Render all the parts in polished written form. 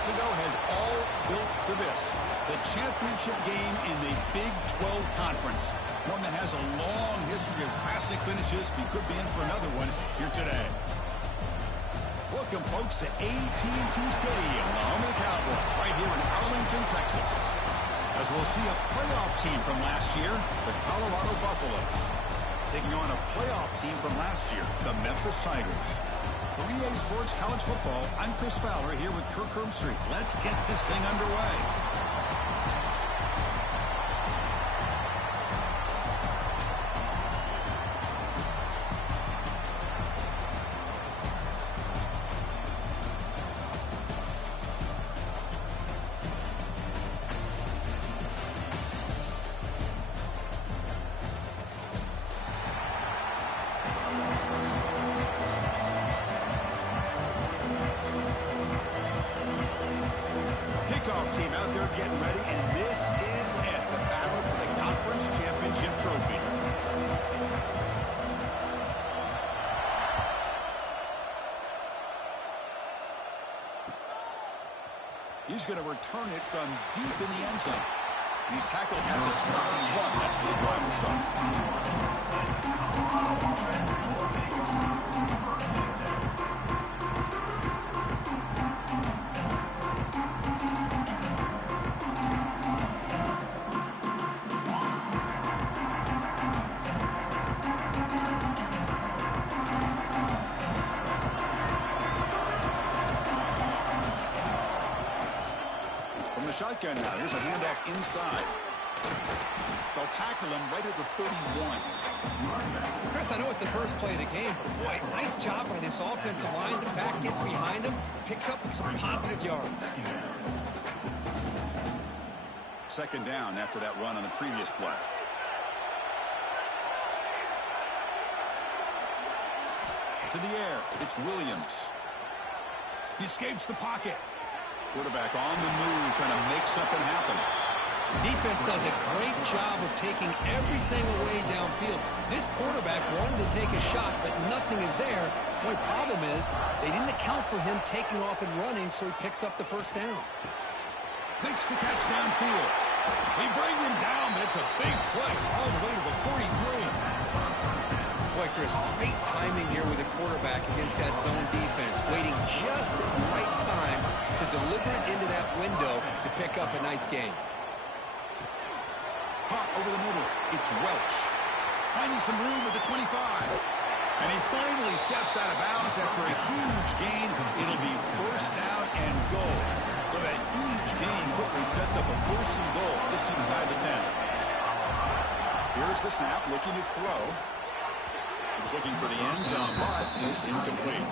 months ago has all built to this. The championship game in the Big 12 Conference. One that has a long history of classic finishes. We could be in for another one here today. Welcome, folks, to AT&T Stadium, the home of the Cowboys, right here in Arlington, Texas. As we'll see a playoff team from last year, the Colorado Buffaloes, taking on a playoff team from last year, the Memphis Tigers. For EA Sports College Football, I'm Chris Fowler here with Kirk Herbstreit. Let's get this thing underway. Team out there getting ready, and this is it, the battle for the conference championship trophy. He's going to return it from deep in the end zone. He's tackled at the 21. That's where the drive will start. Shotgun now. Here's a handoff inside. They'll tackle him right at the 31. Chris, I know it's the first play of the game, but boy, nice job by this offensive line. The back gets behind him, picks up some positive yards. Second down after that run on the previous play. To the air, it's Williams. He escapes the pocket. Quarterback on the move, trying to make something happen. Defense does a great job of taking everything away downfield. This quarterback wanted to take a shot, but nothing is there. The only problem is they didn't account for him taking off and running, so he picks up the first down. Makes the catch downfield. They bring him down, but it's a big play all the way to the 43. Boy, Chris, great timing here with the quarterback against that zone defense, waiting just at the right time to deliver it into that window to pick up a nice gain. Caught over the middle. It's Welch. Finding some room at the 25. And he finally steps out of bounds after a huge gain. It'll be first down and goal. So that huge gain quickly sets up a first and goal just inside the 10. Here's the snap, looking to throw. He's looking for the end zone, but it's incomplete.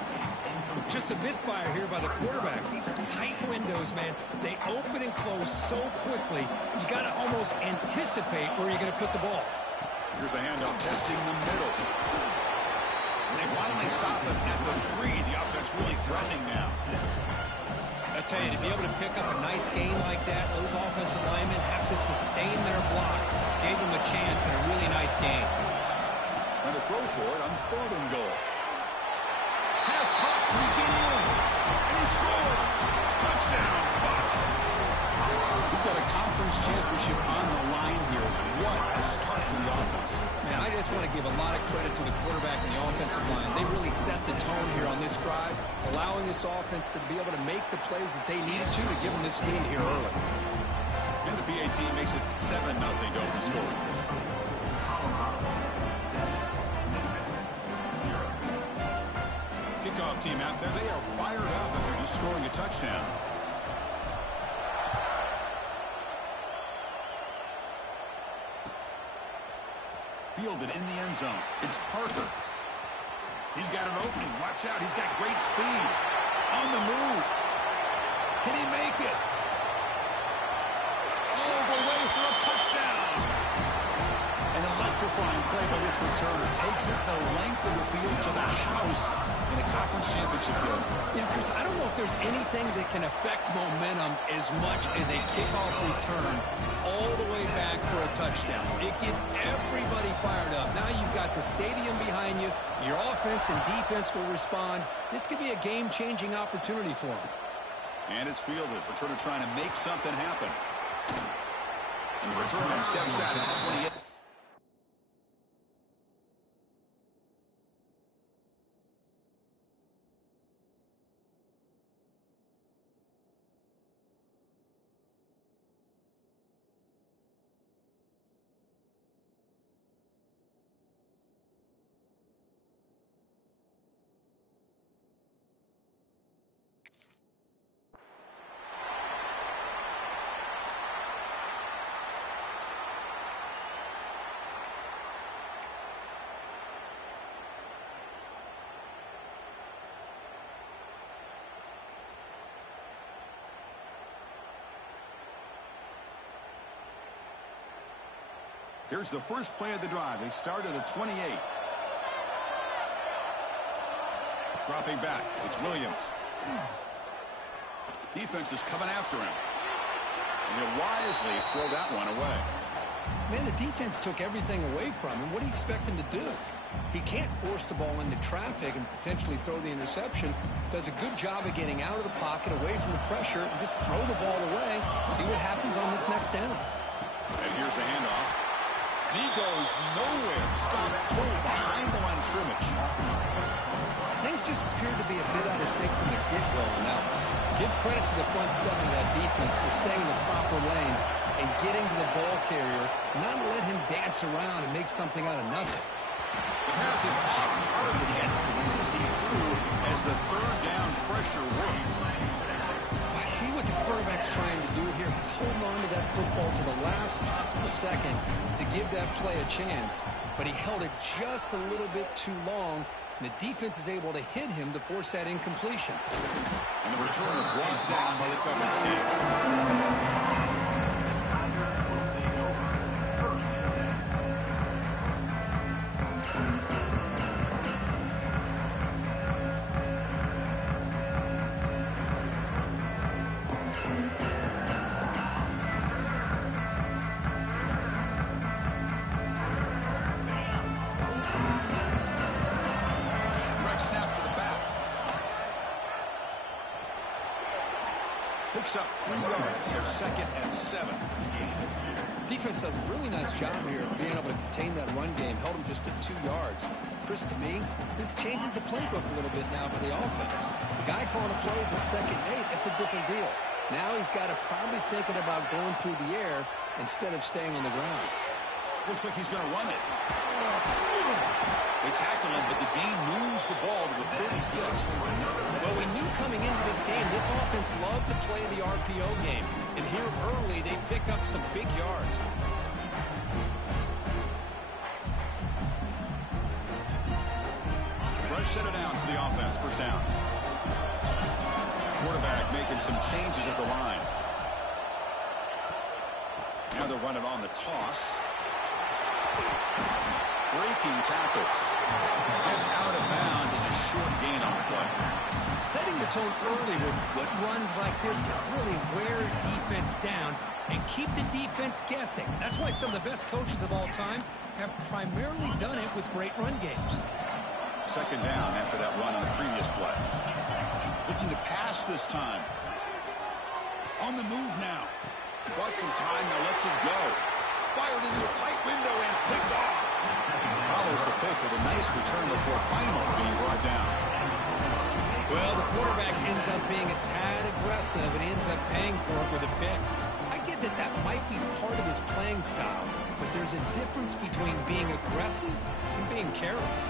Just a misfire here by the quarterback. These are tight windows, man. They open and close so quickly. You got to almost anticipate where you're going to put the ball. Here's the handoff, testing the middle. And they finally stop him at the 3. The offense really threatening now. I tell you, to be able to pick up a nice gain like that, those offensive linemen have to sustain their blocks. Gave them a chance and a really nice game. And to throw for it on third and goal. Pass hot, can he get in? And he scores! Touchdown, Buffs! We've got a conference championship on the line here. What a start for the offense. Man, I just want to give a lot of credit to the quarterback and the offensive line. They really set the tone here on this drive, allowing this offense to be able to make the plays that they needed to give them this lead here early. And the PAT makes it 7-0 to open score. Kickoff team out there, they are fired up after just scoring a touchdown. Fielded in the end zone. It's Parker. He's got an opening. Watch out. He's got great speed. On the move. Can he make it? All the way for a touchdown. An electrifying play by this returner. Takes it the length of the field to the house in a conference championship game. Yeah, Chris, I don't know if there's anything that can affect momentum as much as a kickoff return all the way back for a touchdown. It gets everybody fired up. Now you've got the stadium behind you. Your offense and defense will respond. This could be a game-changing opportunity for them. And it's fielded. Returner trying to make something happen. And the returner steps out at 28. Here's the first play of the drive. They start at the 28. Dropping back. It's Williams. Defense is coming after him. And he'll wisely throw that one away. Man, the defense took everything away from him. What do you expect him to do? He can't force the ball into traffic and potentially throw the interception. Does a good job of getting out of the pocket, away from the pressure, and just throw the ball away. See what happens on this next down. And here's the handoff. And he goes nowhere. Stop pulled behind the line of scrimmage. Things just appeared to be a bit out of sync from the get-go. Now, give credit to the front seven of that defense for staying in the proper lanes and getting to the ball carrier, not let him dance around and make something out of nothing. The pass is off target and easy through as the third down pressure works. I see what the quarterback's trying to do here. He's holding on to that football to the last possible second to give that play a chance, but he held it just a little bit too long. The defense is able to hit him to force that incompletion. And the returner brought down by the coverage team. Picks up 3 yards, so 2nd and 7. Defense does a really nice job here of being able to contain that run game. Held him just at 2 yards. Chris, to me, this changes the playbook a little bit now for the offense. The guy calling the plays at 2nd and 8, that's a different deal. Now he's got to probably thinking about going through the air instead of staying on the ground. Looks like he's going to run it. They tackle him, but the gain moves the ball to the 36. Well, we knew coming into this game, this offense loved to play the RPO game. And here early, they pick up some big yards. Fresh set of downs for the offense. First down. Quarterback making some changes at the line. Now they'll run it on the toss. Breaking tackles. It's out of bounds as a short gain on the play. Setting the tone early with good runs like this can really wear a defense down and keep the defense guessing. That's why some of the best coaches of all time have primarily done it with great run games. 2nd down after that run on the previous play. Looking to pass this time. On the move now. Bought some time, now lets it go. Fired into a tight window and picked off. Follows the pick with a nice return before finally being brought down. Well, the quarterback ends up being a tad aggressive and he ends up paying for it with a pick. I get that that might be part of his playing style, but there's a difference between being aggressive and being careless.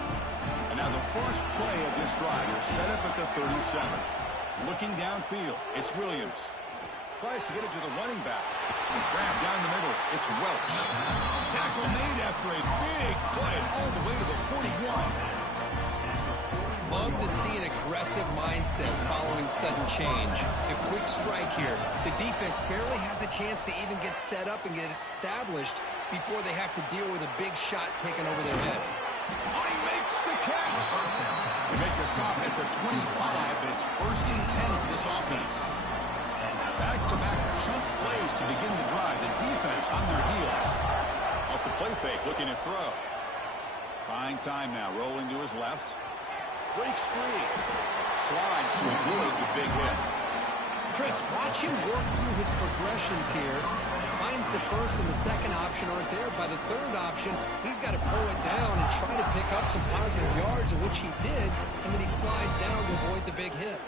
And now the first play of this drive is set up at the 37. Looking downfield, it's Williams. Tries to get it to the running back. Grabbed down the middle. It's Welch. Tackle made after a big play all the way to the 41. Love to see an aggressive mindset following sudden change. The quick strike here. The defense barely has a chance to even get set up and get established before they have to deal with a big shot taken over their head. Oh, he makes the catch. They make the stop at the 25, but it's 1st and 10 for this offense. Back-to-back chunk plays to begin the drive. The defense on their heels. Off the play fake, looking to throw. Buying time now, rolling to his left. Breaks free. Slides to avoid the big hit. Chris, watch him work through his progressions here. Finds the first and the second option aren't there. By the third option, he's got to pull it down and try to pick up some positive yards, of which he did, and then he slides down to avoid the big hit.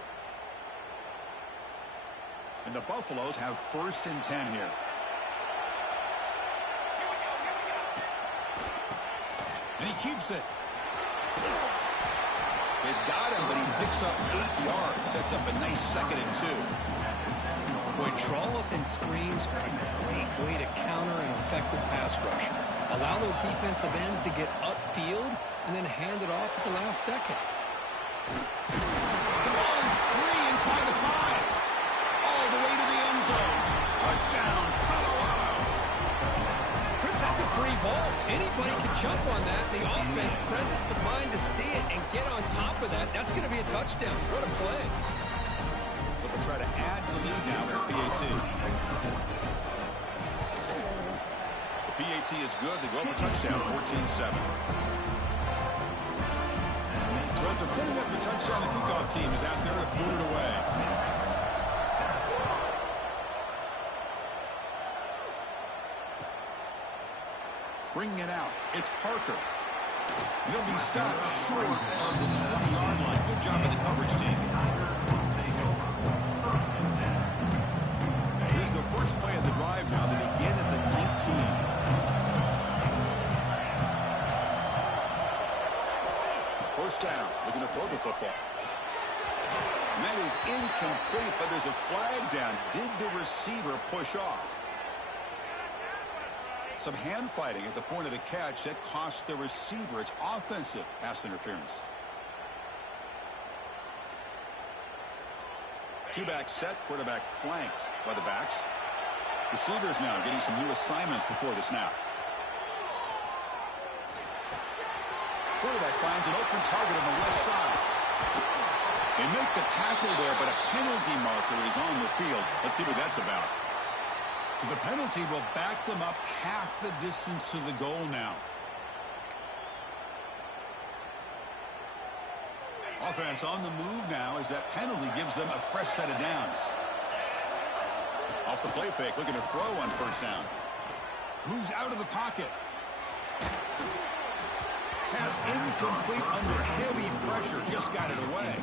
And the Buffaloes have 1st and 10 here. And he keeps it. They've got him, but he picks up 8 yards. Sets up a nice 2nd and 2. Boy, draws and screens are a great way to counter an effective pass rush. Allow those defensive ends to get upfield and then hand it off at the last second. The ball is free inside the 5. All the way to the end zone. Touchdown, Colorado. Chris, that's a free ball. Anybody can jump on that. The offense, presence of mind to see it and get on top of that. That's going to be a touchdown. What a play. But they'll try to add to the lead now with PAT. The PAT is good. They go up a touchdown, 14-7. So after putting up the touchdown, the kickoff team is out there to put it away. Bringing it out. It's Parker. He'll be stopped short of the 20-yard line. Good job of the coverage team. Here's the first play of the drive now. They begin at the 19. First down. Looking to throw the football. And that is incomplete, but there's a flag down. Did the receiver push off? Some hand fighting at the point of the catch. That costs the receiver. It's offensive pass interference. Two-back set. Quarterback flanked by the backs. Receivers now getting some new assignments before the snap. Quarterback finds an open target on the left side. They make the tackle there, but a penalty marker is on the field. Let's see what that's about. So the penalty will back them up half the distance to the goal now. Offense on the move now as that penalty gives them a fresh set of downs. Off the play fake, looking to throw on first down. Moves out of the pocket. Pass incomplete under heavy pressure. Just got it away.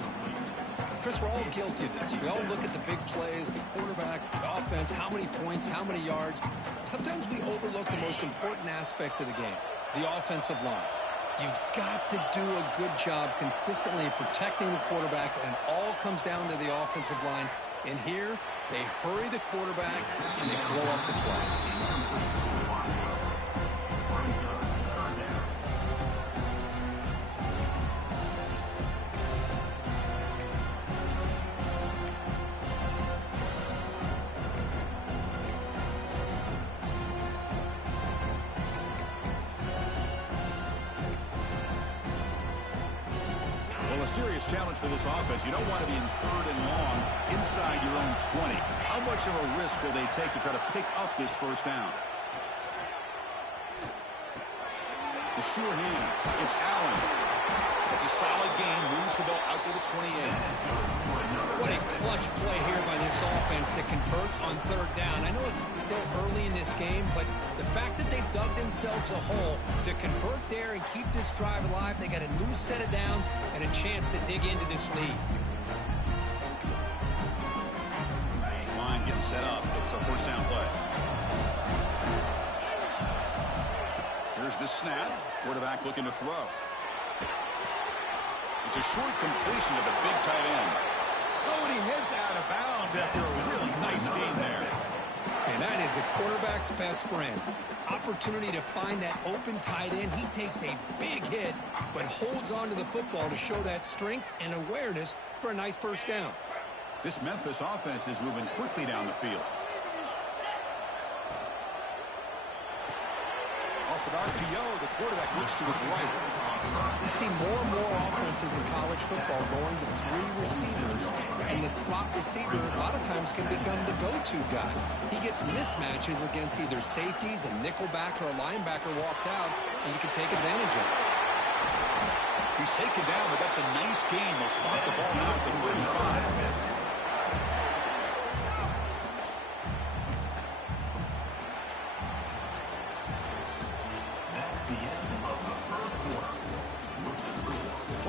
Chris, we're all guilty of this. We all look at the big plays, the quarterbacks, the offense, how many points, how many yards. Sometimes we overlook the most important aspect of the game, the offensive line. You've got to do a good job consistently protecting the quarterback, and it all comes down to the offensive line. And here, they hurry the quarterback, and they blow up the play. Serious challenge for this offense. You don't want to be in 3rd and long inside your own 20. How much of a risk will they take to try to pick up this first down? The sure hands. It's Allen. It's a solid gain. Moves the ball out to the 28. What a clutch play here by this offense to convert on 3rd down. I know it's still early in this game, but the fact that they've dug themselves a hole to convert there and keep this drive alive, they got a new set of downs and a chance to dig into this lead. This line getting set up. It's a first down play. Here's the snap. Quarterback looking to throw. It's a short completion to the big tight end. Oh, and he heads out of bounds after a really nice game there. And that is a quarterback's best friend. Opportunity to find that open tight end. He takes a big hit, but holds on to the football to show that strength and awareness for a nice first down. This Memphis offense is moving quickly down the field. Off an RPO, the quarterback looks to his right. You see more and more offenses in college football going to 3 receivers, and the slot receiver a lot of times can become the go-to guy. He gets mismatches against either safeties, a nickelback, or a linebacker walked out, and you can take advantage of it. He's taken down, but that's a nice game. They'll spot the ball now at the 35.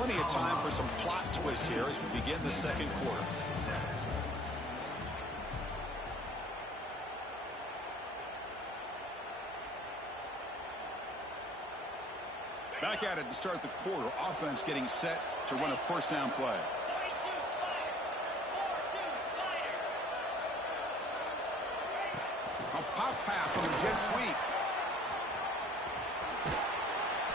Plenty of time for some plot twists here as we begin the second quarter. Back at it to start the quarter. Offense getting set to run a first down play. A pop pass on the jet sweep.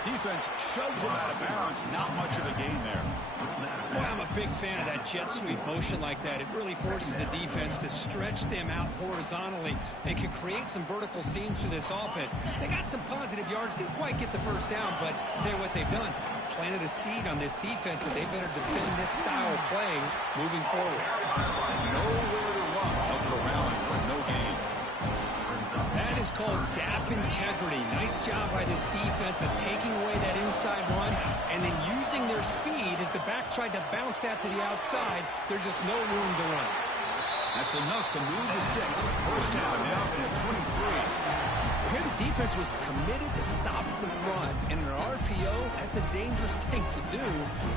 Defense shoves him out of bounds. Not much of a gain there. Boy, I'm a big fan of that jet sweep motion like that. It really forces the defense to stretch them out horizontally and can create some vertical seams for this offense. They got some positive yards. Didn't quite get the first down, but I'll tell you what they've done. Planted a seed on this defense, and they better defend this style of playing moving forward. Nowhere to run. Up corralling for no gain. That is called gap integrity. Nice job by this defense of taking away that inside run and then using their speed as the back tried to bounce that to the outside. There's just no room to run. That's enough to move the sticks. First down now from the 23. Here the defense was committed to stop the run. In an RPO, that's a dangerous thing to do.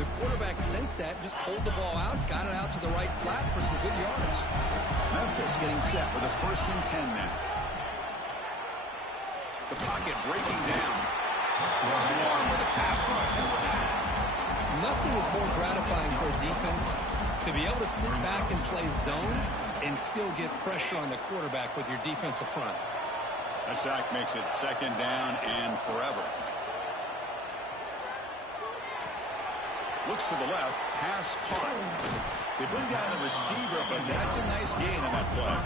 The quarterback sensed that, just pulled the ball out, got it out to the right flat for some good yards. Memphis getting set with a 1st and 10 now. The pocket breaking down. Swarm with a pass rush is sacked. Nothing is more gratifying for a defense to be able to sit back and play zone and still get pressure on the quarterback with your defensive front. That sack makes it 2nd down and forever. Looks to the left. Pass caught. They bring down the receiver, but that's a nice gain on that play.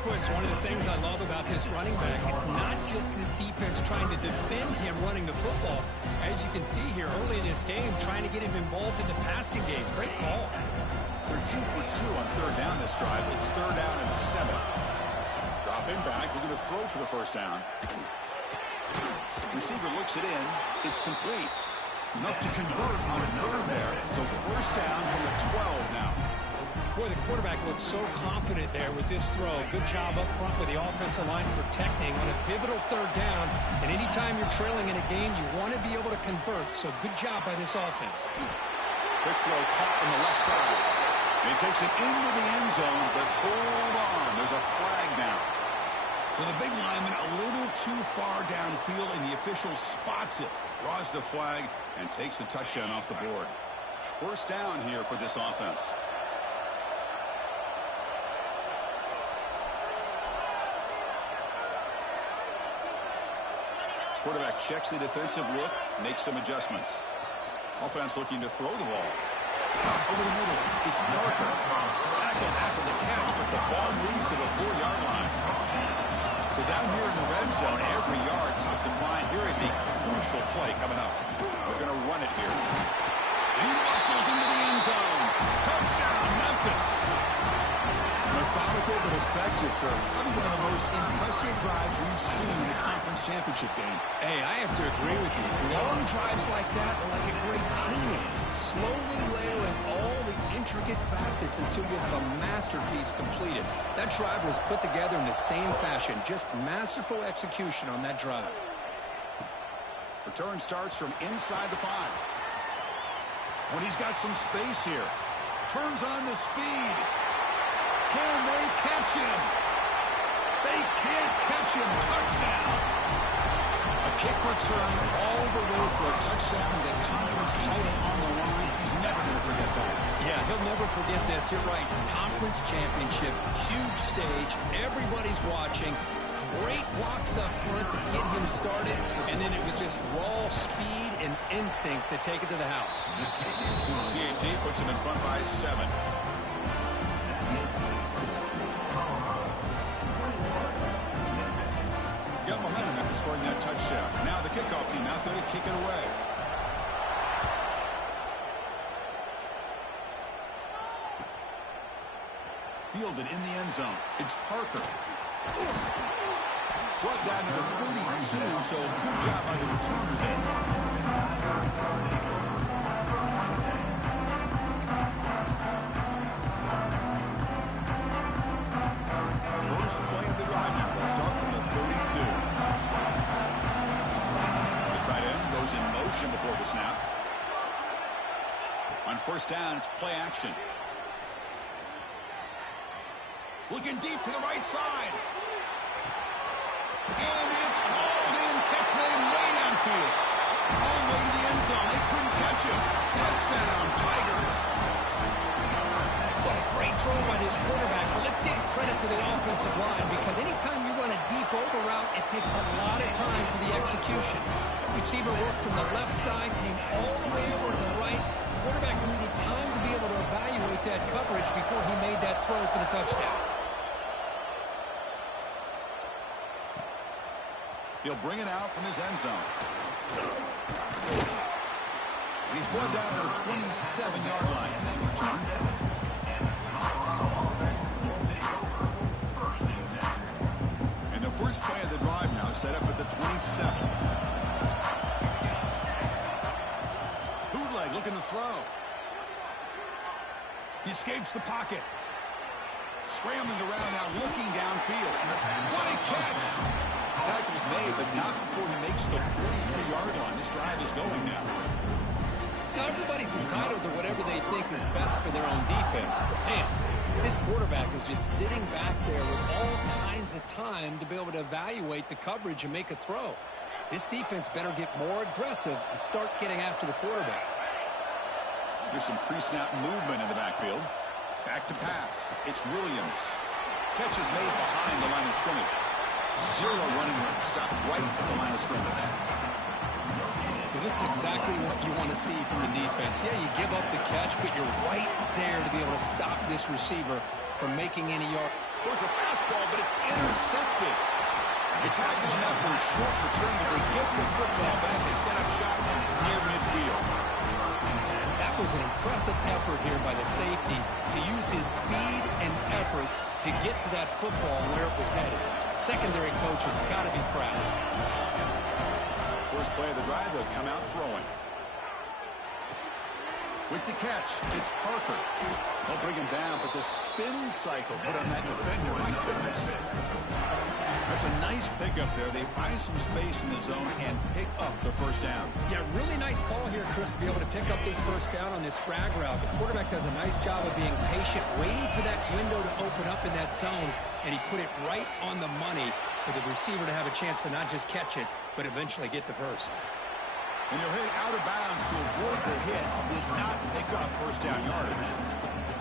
Boy, it's one of the things I love about this running back. It's not just this defense trying to defend him running the football. As you can see here early in this game, trying to get him involved in the passing game. Great call. They're 2 for 2 on 3rd down this drive. It's 3rd down and 7. Dropping back, looking to throw for the first down. Receiver looks it in. It's complete. Enough to convert on 3rd there. So 1st down from the 12 now. Boy, the quarterback looks so confident there with this throw. Good job up front with the offensive line protecting on a pivotal 3rd down. And anytime you're trailing in a game, you want to be able to convert. So good job by this offense. Quick throw caught on the left side. And he takes it into the end zone, but hold on. There's a flag now. So the big lineman a little too far downfield, and the official spots it, draws the flag, and takes the touchdown off the board. 1st down here for this offense. Quarterback checks the defensive look, makes some adjustments. Offense looking to throw the ball. Over the middle, it's Parker. Tackled after the catch, but the ball moves to the 4-yard line. So down here in the red zone, every yard tough to find. Here is a crucial play coming up. They're going to run it here. He muscles into the end zone. Touchdown, Memphis. Methodical but effective, Kirk. Probably one of the most impressive drives we've seen in the conference championship game. Hey, I have to agree with you. Long drives like that are like a great painting. Slowly layering all the intricate facets until you have a masterpiece completed. That drive was put together in the same fashion. Just masterful execution on that drive. Return starts from inside the 5. When he's got some space here. Turns on the speed. Can they catch him? They can't catch him. Touchdown. A kick return all the way for a touchdown with a conference title on the line. He's never going to forget that. Yeah, he'll never forget this. You're right. Conference championship, huge stage. Everybody's watching. Great blocks up front to get him started. And then it was just raw speed and instincts that take it to the house. PAT puts him in front by 7. Got momentum after scoring that touchdown. Now the kickoff team out there to kick it away. Fielded in the end zone. It's Parker. Brought down to the 32, so good job by the returner there. First play of the drive now. We'll start from the 32. The tight end goes in motion before the snap. On first down, it's play action. Looking deep to the right side. And it's hauled in. Catch made way downfield. All the way to the end zone. They couldn't catch him. Touchdown, Tigers. What a great throw by this quarterback. But let's give credit to the offensive line, because anytime you run a deep over route, it takes a lot of time for the execution. The receiver worked from the left side, came all the way over to the right. The quarterback needed time to be able to evaluate that coverage before he made that throw for the touchdown. He'll bring it out from his end zone. He's brought down to the 27-yard line. This is return. And the first play of the drive now set up at the 27. Bootleg looking to throw. He escapes the pocket. Scrambling around now, looking downfield. What a catch! Tackle's made, but not before he makes the 43-yard line. This drive is going now. Now, everybody's entitled to whatever they think is best for their own defense. But, man, this quarterback is just sitting back there with all kinds of time to be able to evaluate the coverage and make a throw. This defense better get more aggressive and start getting after the quarterback. There's some pre-snap movement in the backfield. Back to pass. It's Williams. Catch is made behind the line of scrimmage. Zero running room. Stop right at the line of scrimmage. Well, this is exactly what you want to see from the defense. Yeah, you give up the catch, but you're right there to be able to stop this receiver from making any yard. There's a fastball, but it's intercepted. They tackle him after a short return, but they get the football back and set up shop near midfield. That was an impressive effort here by the safety to use his speed and effort to get to that football where it was headed. Secondary coaches have got to be proud. First play of the drive, they'll come out throwing. With the catch, it's Parker. They'll bring him down, but the spin cycle put on that defender, my goodness. That's a nice pickup there. They find some space in the zone and pick up the first down. Yeah, really nice call here, Chris, to be able to pick up this first down on this drag route. The quarterback does a nice job of being patient, waiting for that window to open up in that zone, and he put it right on the money for the receiver to have a chance to not just catch it, but eventually get the first. And he'll hit out of bounds to avoid the hit. Did not pick up first down yardage.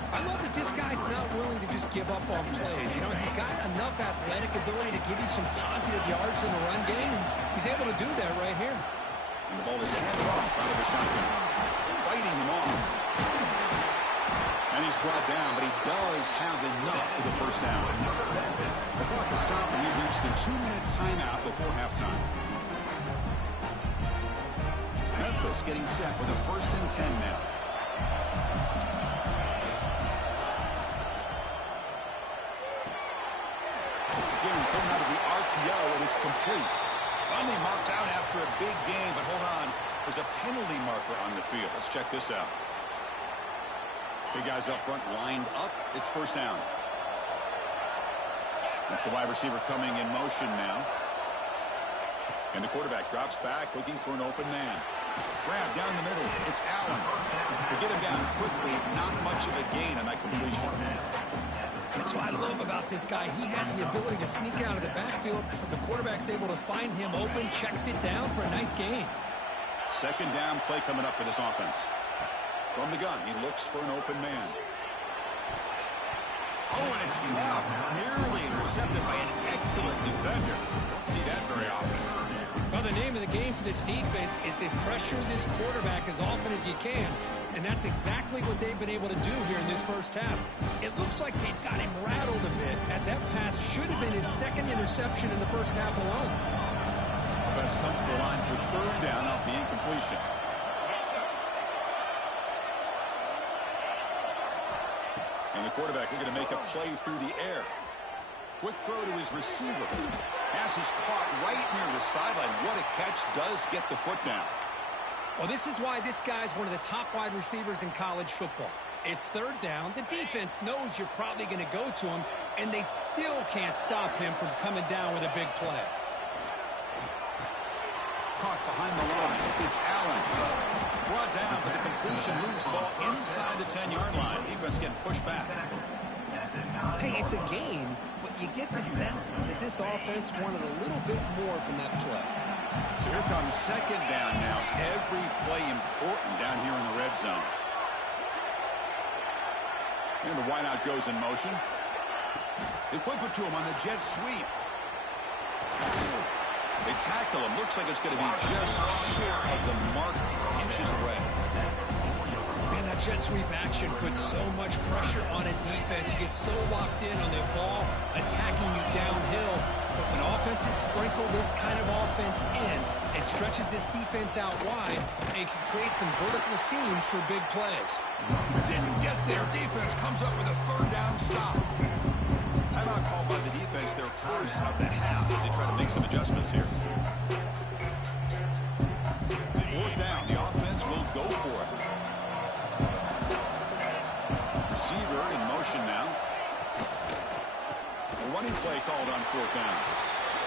I love that this guy's not willing to just give up on plays. You know, he's got enough athletic ability to give you some positive yards in the run game, and he's able to do that right here. And the ball is handed off out of the shotgun. Fighting him off. And he's brought down, but he does have enough for the first down. The clock will stop, and we've reached the 2-minute timeout before halftime. Memphis getting set with a 1st and 10 now. Again, thrown out of the RPO, and it's complete. Finally marked out after a big game, but hold on. There's a penalty marker on the field. Let's check this out. Big guys up front lined up. It's first down. That's the wide receiver coming in motion now. And the quarterback drops back, looking for an open man. Grab down the middle. It's Allen. To get him down quickly, not much of a gain on that completion. That's what I love about this guy. He has the ability to sneak out of the backfield. The quarterback's able to find him open, checks it down for a nice gain. Second down play coming up for this offense. From the gun, he looks for an open man. Oh, and it's dropped. Nearly intercepted by an excellent defender. Don't see that very often. Well, the name of the game for this defense is to pressure this quarterback as often as you can, and that's exactly what they've been able to do here in this first half. It looks like they've got him rattled a bit, as that pass should have been his second interception in the first half alone. Offense comes to the line for third down off the incompletion. And the quarterback looking to make a play through the air. Quick throw to his receiver. Pass is caught right near the sideline. What a catch. Does get the foot down. Well, this is why this guy's one of the top wide receivers in college football. It's third down. The defense knows you're probably going to go to him, and they still can't stop him from coming down with a big play. Caught behind the line. It's Allen. Brought down, but the completion formation moves the ball inside the 10-yard line. Defense getting pushed back. Hey, it's a game, but you get the sense that this offense wanted a little bit more from that play. So here comes second down now. Every play important down here in the red zone. And the wideout goes in motion. They flip it to him on the jet sweep. They tackle him. Looks like it's going to be just short of the mark, inches away. Man, that jet sweep action puts so much pressure on a defense. You get so locked in on the ball attacking you downhill. But when offenses sprinkle this kind of offense in, it stretches this defense out wide and can create some vertical seams for big plays. Didn't get there. Defense comes up with a third down stop. Timeout called by the defense, their first of the half, as they try to make some adjustments here. Fourth down, the offense will go for it. Receiver in motion now. A running play called on fourth down.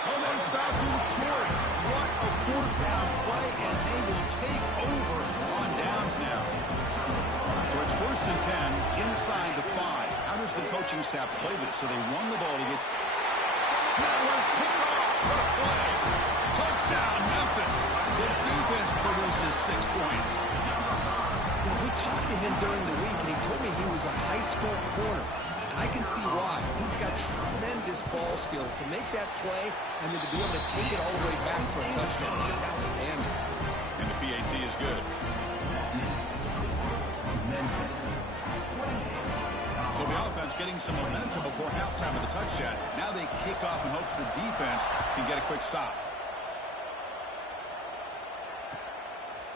Oh, they stopped him short. What a fourth down play, and they will take over on downs now. So it's 1st and 10 inside the 5. How does the coaching staff play this? So they run the ball against. That was picked off. What a play. Touchdown, Memphis. The defense produces 6 points. Now, we talked to him during the week, and he told me he was a high school corner. And I can see why. He's got tremendous ball skills to make that play and then to be able to take it all the way back for a touchdown. Just outstanding. And the PAT is good. So the offense getting some momentum before halftime of the touchdown. Now they kick off in hopes the defense can get a quick stop.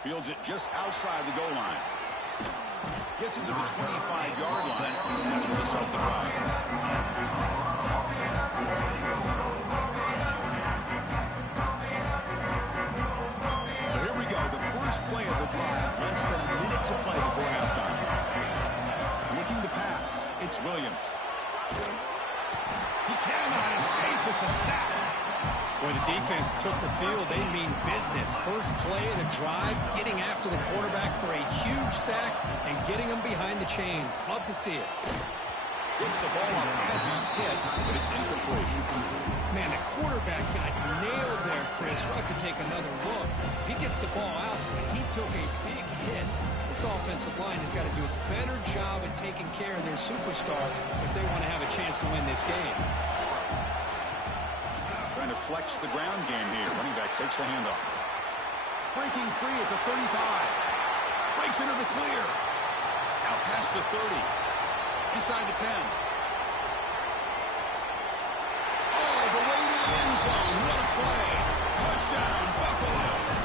Fields it just outside the goal line. Gets it to the 25-yard line. That's where they start the drive. So here we go. The first play of the drive. Less than a minute to play before halftime. Looking to pass. It's Williams. He cannot escape. It's a sack. When the defense took the field, they mean business. First play of the drive, getting after the quarterback for a huge sack and getting him behind the chains. Love to see it. Gets the ball up as he's hit, but it's incomplete. Man, the quarterback got nailed there, Chris. We'll have to take another look. He gets the ball out, but he took a big hit. This offensive line has got to do a better job at taking care of their superstar if they want to have a chance to win this game. Trying to flex the ground game here. Running back takes the handoff. Breaking free at the 35. Breaks into the clear. Out past the 30. Inside the 10. Oh, the way to the end zone. What a play. Touchdown, Buffaloes.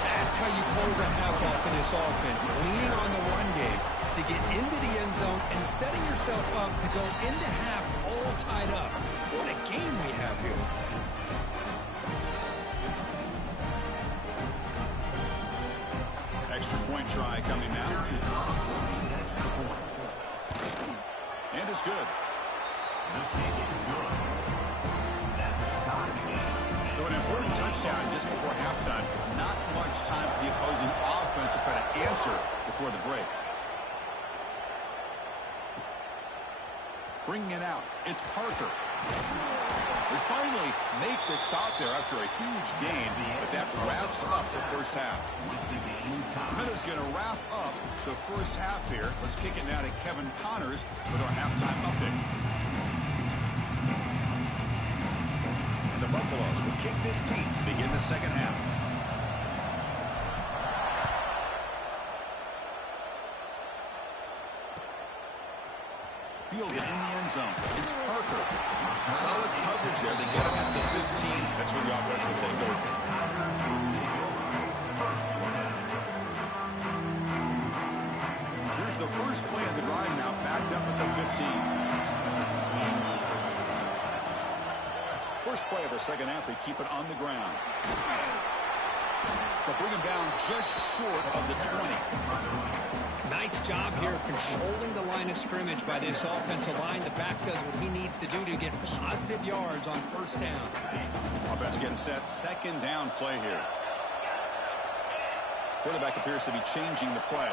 That's how you close a half off of this offense. Leaning on the run game to get into the end zone and setting yourself up to go into half all tied up. What a game we have here. Extra point try coming now. And it's good. So an important touchdown just before halftime. Not much time for the opposing offense to try to answer before the break. Bringing it out, it's Parker. They finally make the stop there after a huge gain, but that wraps up the first half. Minutes going to wrap up the first half here. Let's kick it now to Kevin Connors with our halftime update. And the Buffaloes will kick this deep, begin the second half. Fielded in the end zone. It's Parker. Solid coverage there. They get him at the 15. That's where the offense will take over. Here's the first play of the drive now, backed up at the 15. First play of the second half, they keep it on the ground. They'll bring him down just short of the 20. Nice job here of controlling the line of scrimmage by this offensive line. The back does what he needs to do to get positive yards on first down. Offense getting set. Second down play here. Quarterback appears to be changing the play.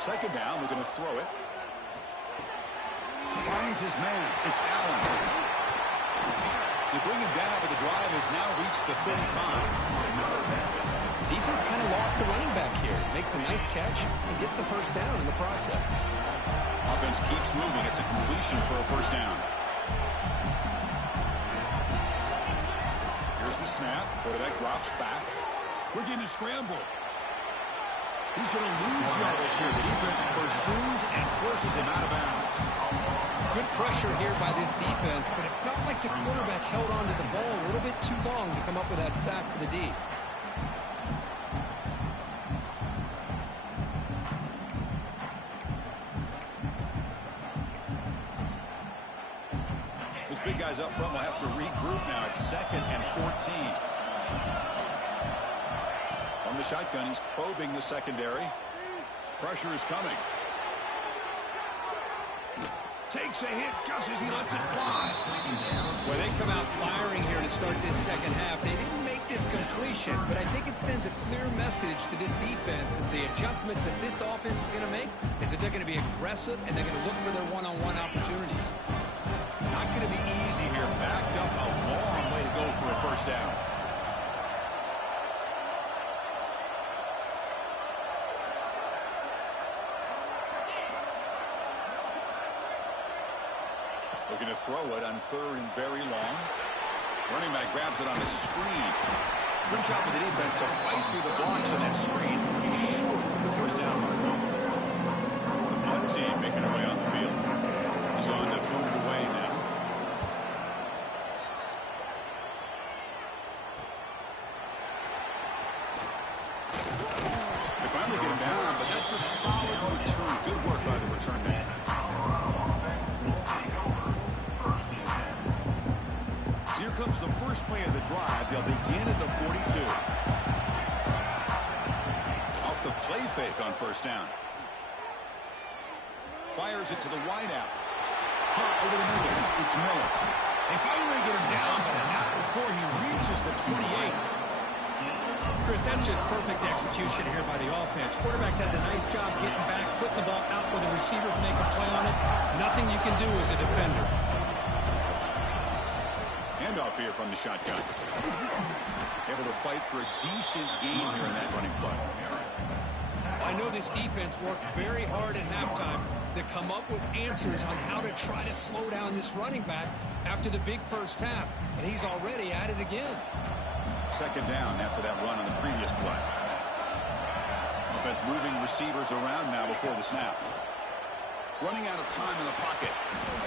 Second down, we're going to throw it. Finds his man. It's Allen. They bring him down, but the drive has now reached the 35. Defense kind of lost a running back here. Makes a nice catch and gets the first down in the process. Offense keeps moving. It's a completion for a first down. Here's the snap. Quarterback drops back. We're getting a scramble. He's going to lose yardage here. The defense pursues and forces him out of bounds. Good pressure here by this defense, but it felt like the quarterback held on to the ball a little bit too long to come up with that sack for the D. Those big guys up front will have to regroup now. It's 2nd and 14. From the shotgun, he's probing the secondary. Pressure is coming. Takes a hit just as he lets it fly. Well, they come out firing here to start this second half. They didn't make this completion, but I think it sends a clear message to this defense that the adjustments that this offense is going to make is that they're going to be aggressive and they're going to look for their one-on-one opportunities. Not going to be easy here. Backed up a long way to go for a first down. Looking to throw it on 3rd and very long. Running back grabs it on a screen. Good job of the defense to fight through the blocks on that screen. He's short of the first down mark. Ncaa making her way on the field. He's on to move it away now. They finally get him down, but that's a solid return. Good work by the return man. Here comes the first play of the drive. They'll begin at the 42. Off the play fake on first down. Fires it to the wideout. Hot over the middle. It's Miller. They finally get him down, but not before he reaches the 28. Chris, that's just perfect execution here by the offense. Quarterback does a nice job getting back, putting the ball out where the receiver can make a play on it. Nothing you can do as a defender. Handoff here from the shotgun. Able to fight for a decent gain here in that running play. I know this defense worked very hard at halftime to come up with answers on how to try to slow down this running back after the big first half, and he's already at it again. Second down after that run on the previous play. Offense moving receivers around now before the snap. Running out of time in the pocket.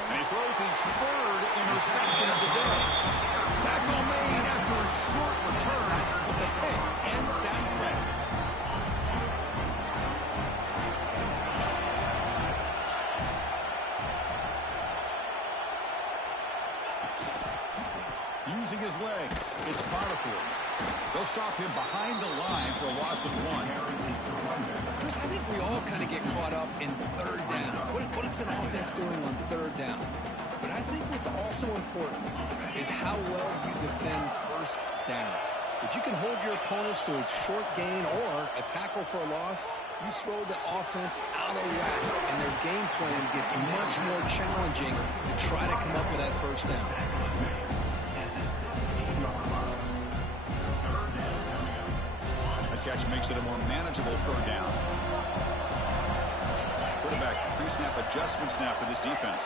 And he throws his 3rd interception of the day. Tackle made after a short return, but the pick ends that threat. Using his legs, it's Potiphar. They'll stop him behind the line for a loss of 1. Chris, I think we all kind of get caught up in 3rd down. What is an offense doing on 3rd down? But I think what's also important is how well you defend first down. If you can hold your opponents to a short gain or a tackle for a loss, you throw the offense out of whack, and their game plan gets much more challenging to try to come up with that first down. Catch makes it a more manageable 3rd down. Quarterback pre-snap adjustments now for this defense.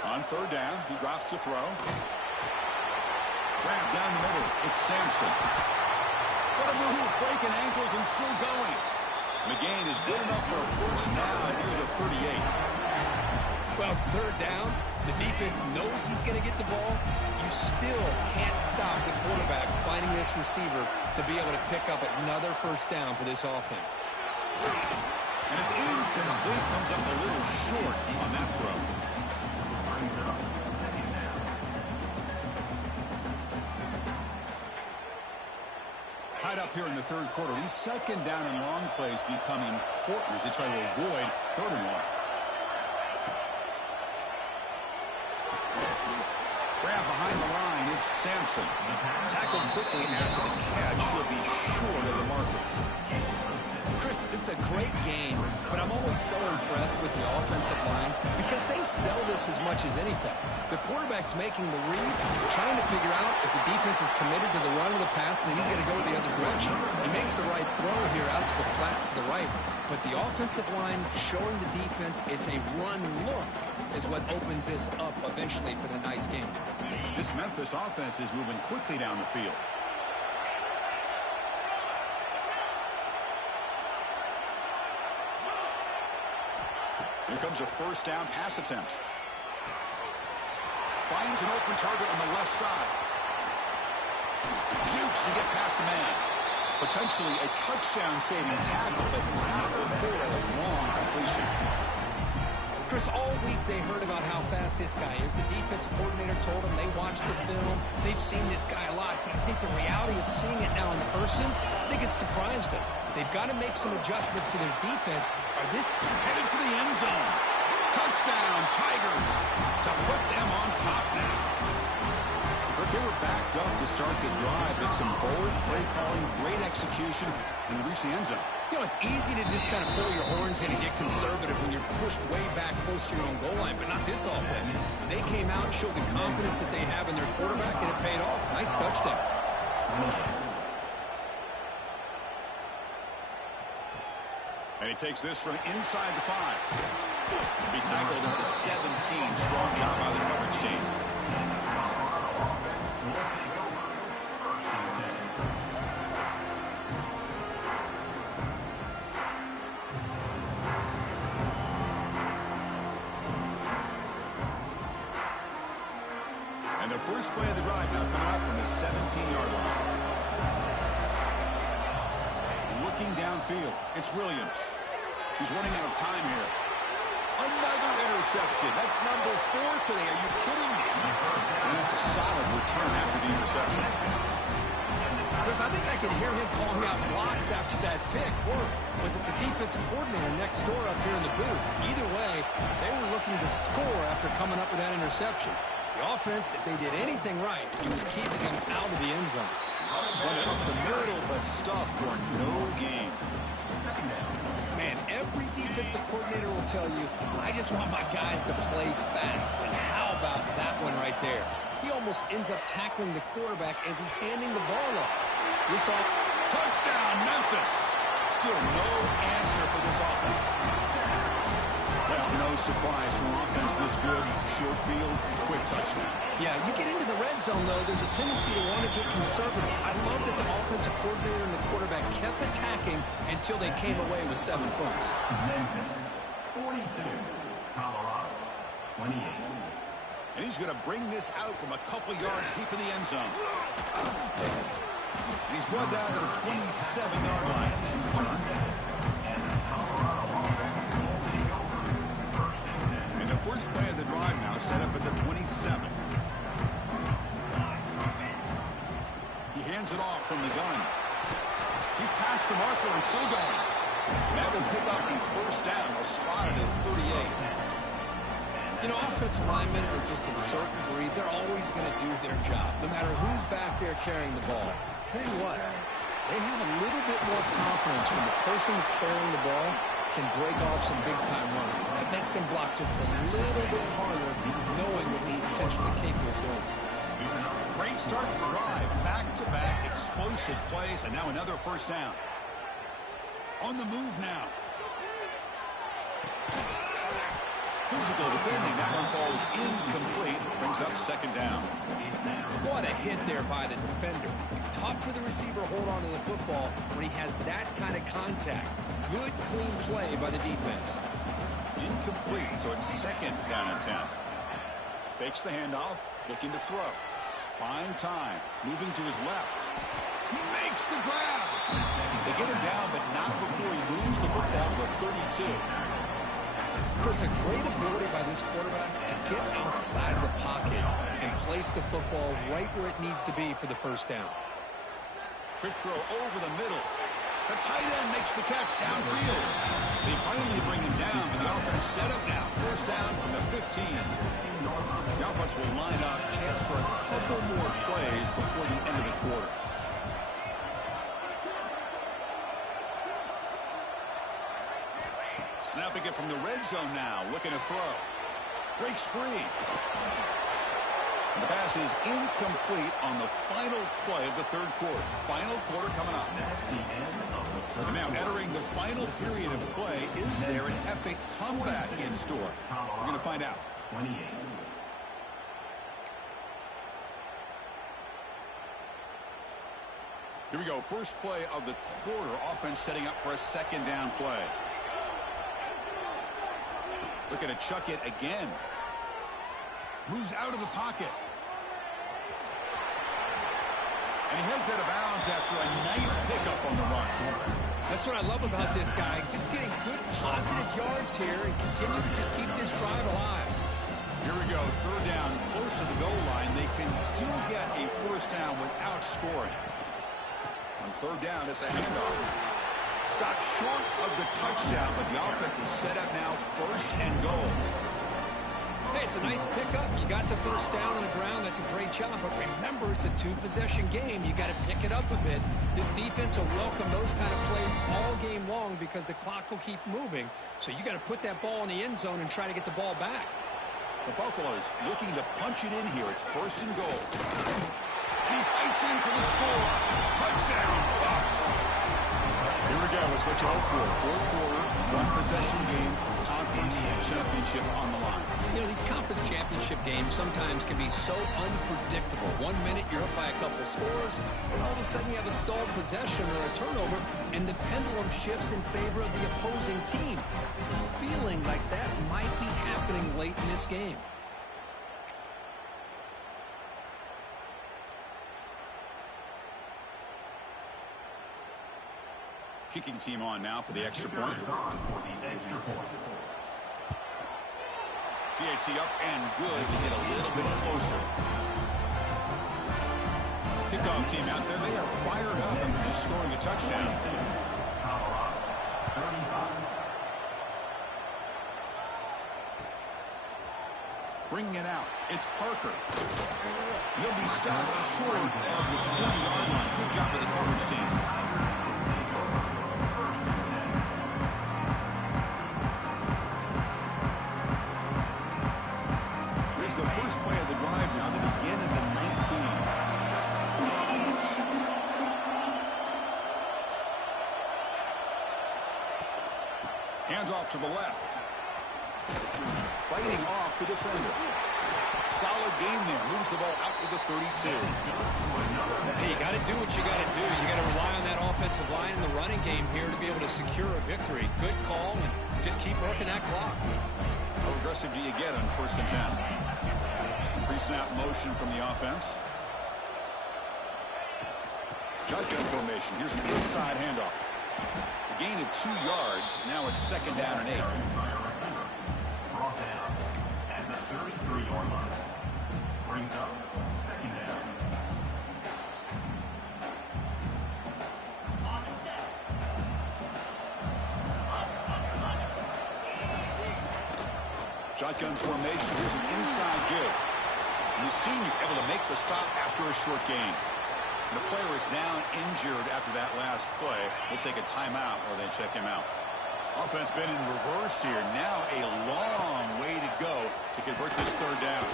On 3rd down, he drops to throw. Grab down the middle. It's Sampson. What a move, breaking ankles and still going. McGain is good enough for a first down near the 38. Well, it's 3rd down. The defense knows he's going to get the ball. You still can't stop the quarterback finding this receiver to be able to pick up another first down for this offense. And it's incomplete. Comes up a little short on that throw. Tied up here in the 3rd quarter. These second down and long plays become important as they try to avoid 3rd and long. Grab behind the line. It's Sampson. Tackled quickly after the catch. He'll be always so impressed with the offensive line because they sell this as much as anything. The quarterback's making the read, trying to figure out if the defense is committed to the run or the pass, and then he's going to go the other direction. He makes the right throw here out to the flat to the right, but the offensive line showing the defense it's a run look is what opens this up eventually for the nice game. This Memphis offense is moving quickly down the field. Here comes a first down pass attempt. Finds an open target on the left side. Jukes to get past a man. Potentially a touchdown-saving tackle, but not before a long completion. Chris, all week they heard about how fast this guy is. The defensive coordinator told them they watched the film. They've seen this guy a lot. But I think the reality of seeing it now in person, I think it's surprised them. They've got to make some adjustments to their defense. Headed for the end zone. Touchdown, Tigers, to put them on top now. But they were backed up to start the drive, but some bold play calling, great execution, and reach the end zone. You know, it's easy to just kind of pull your horns in and get conservative when you're pushed way back close to your own goal line, but not this offense. They came out and showed the confidence that they have in their quarterback, and it paid off. Nice touchdown. And he takes this from inside the 5. Be tackled at the 17. Strong job by the coverage team. And the first play of the drive now coming up from the 17-yard line. Looking downfield, it's Williams. He's running out of time here. Another interception. That's number 4 today. Are you kidding me? And that's a solid return after the interception. Chris, I think I can hear him calling out blocks after that pick. Or was it the defensive coordinator next door up here in the booth? Either way, they were looking to score after coming up with that interception. The offense, if they did anything right, it was keeping them out of the end zone. Running up the middle, but stuff for no gain. Man, every defensive coordinator will tell you, I just want my guys to play fast. And how about that one right there? He almost ends up tackling the quarterback as he's handing the ball off. This touchdown, Memphis. Still no answer for this offense. Well, no surprise from offense this good. Short field, quick touchdown. Yeah, you get into the red zone, though, there's a tendency to want to get conservative. I love that the offensive coordinator and the quarterback kept attacking until they came away with 7 points. Memphis, 42. Colorado, 28. And he's going to bring this out from a couple yards deep in the end zone. And he's brought down to the 27-yard line. This return. And the first play of the drive now set up at the 27. He hands it off from the gun. He's past the marker and still going. That will pick up the first down, spotted at 38. You know, offensive linemen are just a certain breed. They're always going to do their job, no matter who's back there carrying the ball. I'll tell you what, they have a little bit more confidence when the person that's carrying the ball can break off some big-time runs. That makes them block just a little bit harder, knowing what he's potentially capable of doing. Great start to the drive. Back-to-back explosive plays, and now another first down. On the move now. Physical defending. That one falls incomplete. Brings up second down. What a hit there by the defender. Tough for the receiver to hold on to the football when he has that kind of contact. Good, clean play by the defense. Incomplete, so it's second down and 10. Fakes the handoff, looking to throw. Fine time, moving to his left. He makes the grab. They get him down, but not before he moves the football to the 32. Chris, a great ability by this quarterback to get outside of the pocket and place the football right where it needs to be for the first down. Quick throw over the middle. The tight end makes the catch downfield. They finally bring him down, but the offense set up now. First down from the 15. The offense will line up. Chance for a couple more plays before the end of the quarter. Snapping it from the red zone now. Looking to throw. Breaks free. The pass is incomplete on the final play of the third quarter. Final quarter coming up. And now entering the final period of play, is there an epic comeback in store? We're going to find out. 28. Here we go. First play of the quarter. Offense setting up for a second down play. Looking to chuck it again. Moves out of the pocket. And he heads out of bounds after a nice pickup on the run. That's what I love about this guy. Just getting good positive yards here and continue to just keep this drive alive. Here we go. Third down, close to the goal line. They can still get a first down without scoring. On third down, it's a handoff. Stopped short of the touchdown, but the offense is set up now first and goal. Hey, it's a nice pickup. You got the first down on the ground. That's a great job. But remember, it's a two-possession game. You got to pick it up a bit. This defense will welcome those kind of plays all game long because the clock will keep moving. So you got to put that ball in the end zone and try to get the ball back. The Buffaloes looking to punch it in here. It's first and goal. And he fights in for the score. Touchdown, Buffs. Here we go. Let's switch over for fourth quarter, one-possession game, conference championship on the line. You know, these conference championship games sometimes can be so unpredictable. 1 minute you're up by a couple scores, and all of a sudden you have a stalled possession or a turnover, and the pendulum shifts in favor of the opposing team. It's feeling like that might be happening late in this game. Kicking team on now for the extra point. PAT up and good to get a little bit closer. Kickoff team out there. They are fired up after just scoring a touchdown. Bringing it out. It's Parker. He'll be stopped short of the 20-yard line. Good job of the coverage team. The first play of the drive now, they begin at the 19. Hands off to the left. Fighting off the defender. Solid gain there. Moves the ball out to the 32. Hey, you got to do what you got to do. You got to rely on that offensive line in the running game here to be able to secure a victory. Good call, and just keep working that clock. How aggressive do you get on first and 10? Pre-snap motion from the offense. Shotgun formation. Here's an inside handoff. A gain of 2 yards. Now it's second down and 8. Brought down at the 33-yard line. Brings up second down. Shotgun formation. Here's an inside give. The senior able to make the stop after a short gain. The player is down injured after that last play. We'll take a timeout or they check him out. Offense been in reverse here. Now a long way to go to convert this third down.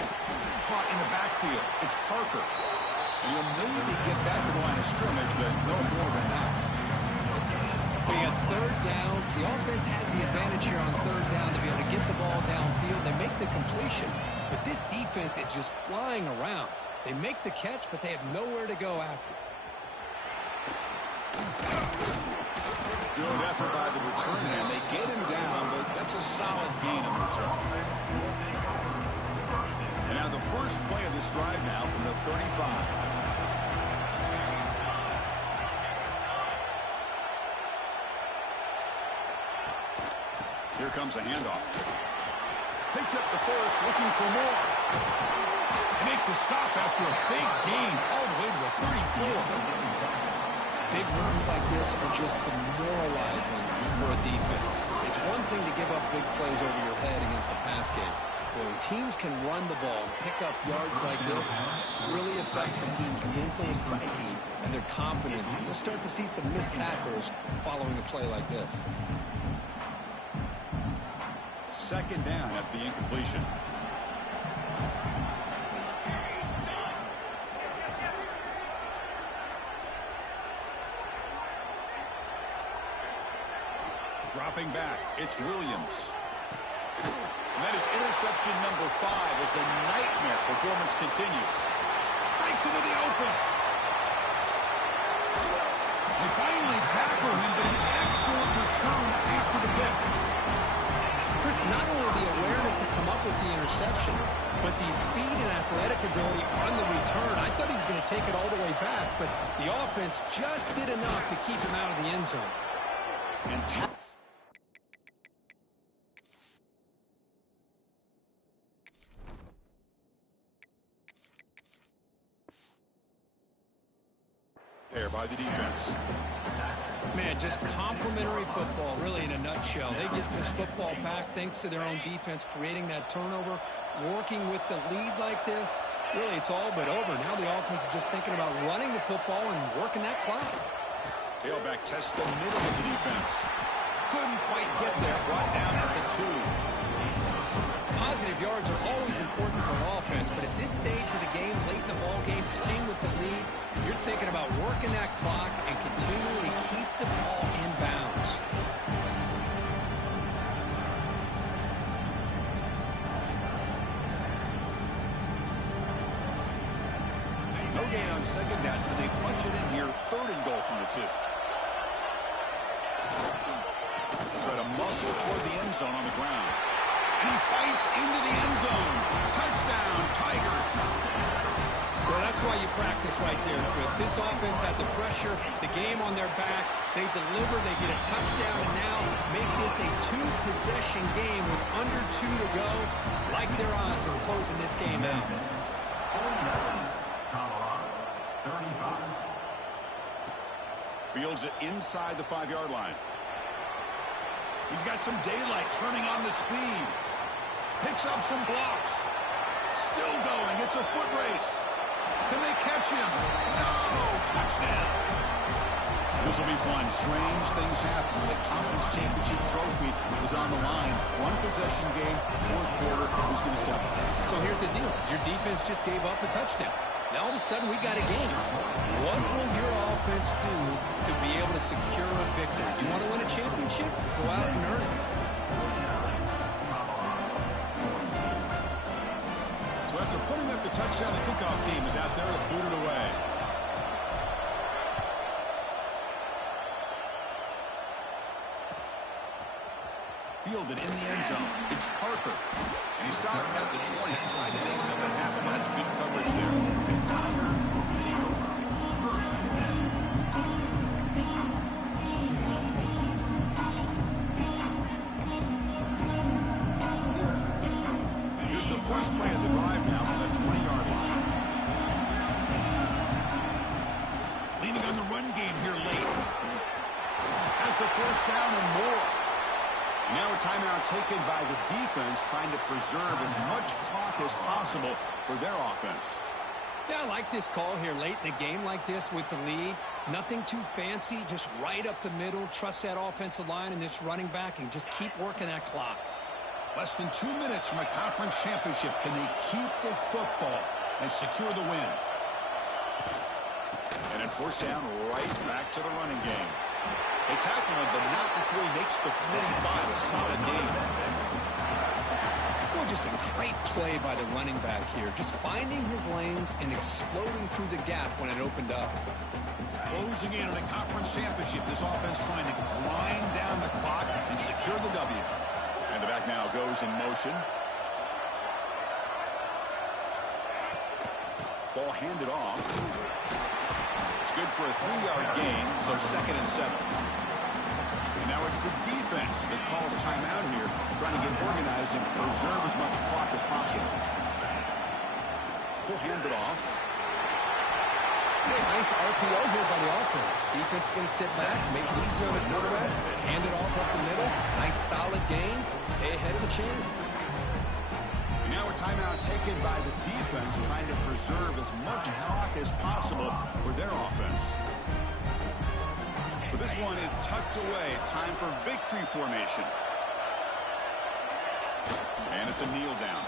Caught in the backfield. It's Parker. And he'll maybe get back to the line of scrimmage, but no more than that. We have third down. The offense has the advantage here on third down to be able to get the ball downfield. They make the completion. But this defense is just flying around. They make the catch, but they have nowhere to go after. Good effort by the return man. They get him down, but that's a solid gain of return. And now the first play of this drive now from the 35. Here comes a handoff. Picks up the first, looking for more. They make the stop after a big gain all the way to the 34. Big runs like this are just demoralizing for a defense. It's one thing to give up big plays over your head against the pass game. When teams can run the ball and pick up yards like this, it really affects the team's mental psyche and their confidence. And you'll start to see some missed tackles following a play like this. Second down after the incompletion. Dropping back, it's Williams. And that is interception number 5 as the nightmare performance continues. Breaks into the open. They finally tackle him, but an excellent return after the pick. Chris, not only the awareness to come up with the interception, but the speed and athletic ability on the return. I thought he was going to take it all the way back, but the offense just did enough to keep him out of the end zone. And there by the defense. Man, just complimentary football, really, in a nutshell. They get this football back thanks to their own defense, creating that turnover, working with the lead like this. Really, it's all but over. Now the offense is just thinking about running the football and working that clock. Tailback tests the middle of the defense. Couldn't quite get there. Brought down at the 2. Positive yards are always important for an offense, but at this stage of the game, late in the ball game, playing with the lead, you're thinking about working that clock and continuing to keep the ball in bounds. No gain on second down, but they punch it in here. 3rd and goal from the 2. Try to muscle toward the end zone on the ground. And he fights into the end zone. Touchdown, Tigers. Well, that's why you practice right there, Chris. This offense had the pressure, the game on their back. They deliver, they get a touchdown, and now make this a 2-possession game with under 2 to go. Like their odds of closing this game out. Fields it inside the 5-yard line. He's got some daylight turning on the speed. Picks up some blocks. Still going. It's a foot race. Can they catch him? No! Touchdown. This will be fun. Strange things happen when the conference championship trophy is on the line. 1-possession game, 4th quarter. Who's going to step up? So here's the deal. Your defense just gave up a touchdown. Now all of a sudden we got a game. What will your offense do to be able to secure a victory? You want to win a championship? Go out and earn it. So after putting up the touchdown, the kickoff team is out there to boot it away. Fielded in the end zone. It's Parker. And he stopped at the 20, trying to make something happen. That's good coverage there. First play of the drive now from the 20-yard line. Leaning on the run game here late. Has the 1st down and more. And now a timeout taken by the defense, trying to preserve as much clock as possible for their offense. Yeah, I like this call here late in the game like this with the lead. Nothing too fancy, just right up the middle. Trust that offensive line and this running back and just keep working that clock. Less than 2 minutes from a conference championship. Can they keep the football and secure the win? And then 4th down, right back to the running game. They tackle him, but not before he makes the 45. A solid game. Well, just a great play by the running back here. Just finding his lanes and exploding through the gap when it opened up. Closing in on a conference championship. This offense trying to grind down the clock and secure the W. And the back now goes in motion. Ball handed off. It's good for a 3-yard gain, so 2nd and 7. And now it's the defense that calls timeout here, trying to get organized and preserve as much clock as possible. He'll hand it off. Hey, nice RPO here by the offense. Defense is going to sit back, make it easy on the quarterback, hand it off up the middle. Nice solid gain. Stay ahead of the chains. And now a timeout taken by the defense, trying to preserve as much clock as possible for their offense. So this one is tucked away. Time for victory formation. And it's a kneel down.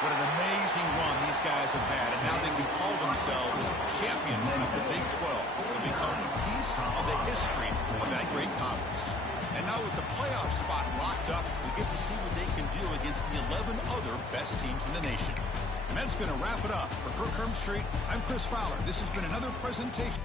What an amazing run these guys have had, and now they can call themselves champions of the Big 12 and become a piece of the history of that great conference. And now with the playoff spot locked up, we get to see what they can do against the 11 other best teams in the nation. And that's going to wrap it up. For Kirk Street, I'm Chris Fowler. This has been another presentation.